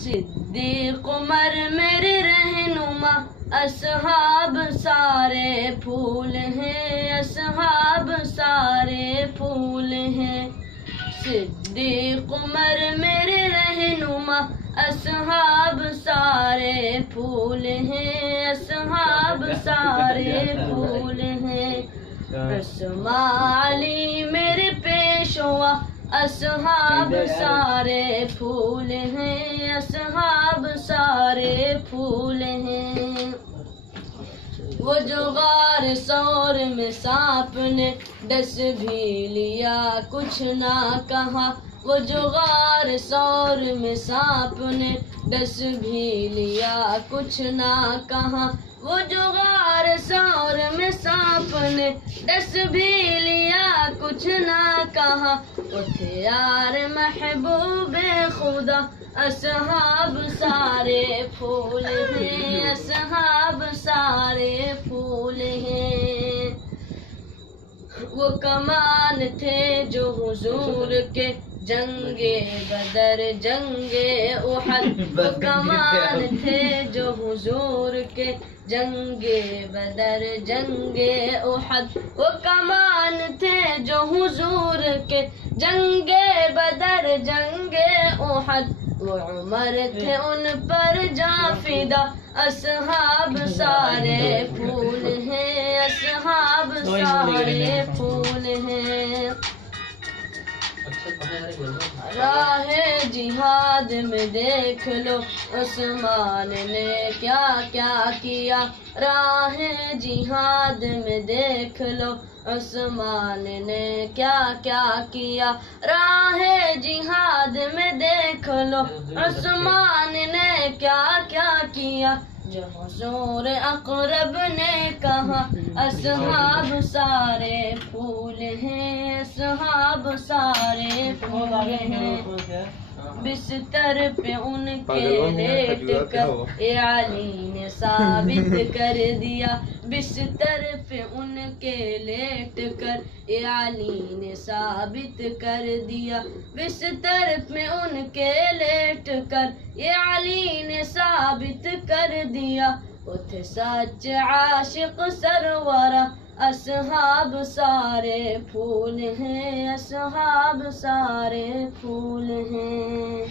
صدیق عمر میرے رہنما، اصحاب سارے پھول ہیں، اصحاب سارے پھول ہیں۔ صدیق عمر میرے رہنما، اصحاب سارے پھول ہیں، اصحاب سارے پھول ہیں۔ عثمان علی میرے پیشوا، اصحاب سارے پھول ہیں، اصحاب سارے پھول ہیں۔ وہ جو غار ثور میں سانپ نے ڈس بھی لیا کچھ نہ کہا، وہ جو غار ثور میں سانپ نے ڈس بھی لیا کچھ نہ کہا، وہ جو غار ثور میں سانپ نے ڈس بھی لیا کچھ نہ کہا۔ وہ تھے یار محبوب خدا، اصحاب سارے پھول ہیں، اصحاب سارے پھول ہیں۔ وہ کمان تھے جو حضور کے جنگ بدر جنگ احد، وہ کمان تھے جو حضور کے جنگ بدر جنگ احد، وہ کمان تھے جو حضور کے جنگ بدر جنگ احد۔ وہ عمر تھے ان پر جاں فدا، اصحاب سارے پھول ہیں، اصحاب سارے پھول ہیں۔ راہ جہاد میں دیکھ لو عثمان نے کیا کیا کیا، راہ جہاد میں دیکھ لو عثمان نے کیا کیا کیا، راہ جہاد میں دیکھ لو عثمان نے کیا کیا کیا۔ جو حضور اقرب نے کہا، اصحاب سارے پھول ہیں، اصحاب سارے پھول ہیں۔ بستر پہ ان کے لیٹ کر اے علی نے ثابت کر دیا، بستر پہ ان کے لیٹ کر اے علی نے ثابت کر دیا، بستر پہ ان کے لیٹ کر اے علی نے ثابت کر دیا۔ وہ تھے سچ عاشق سرورہ، اصحاب سارے پھول ہیں، اصحاب سارے پھول ہیں۔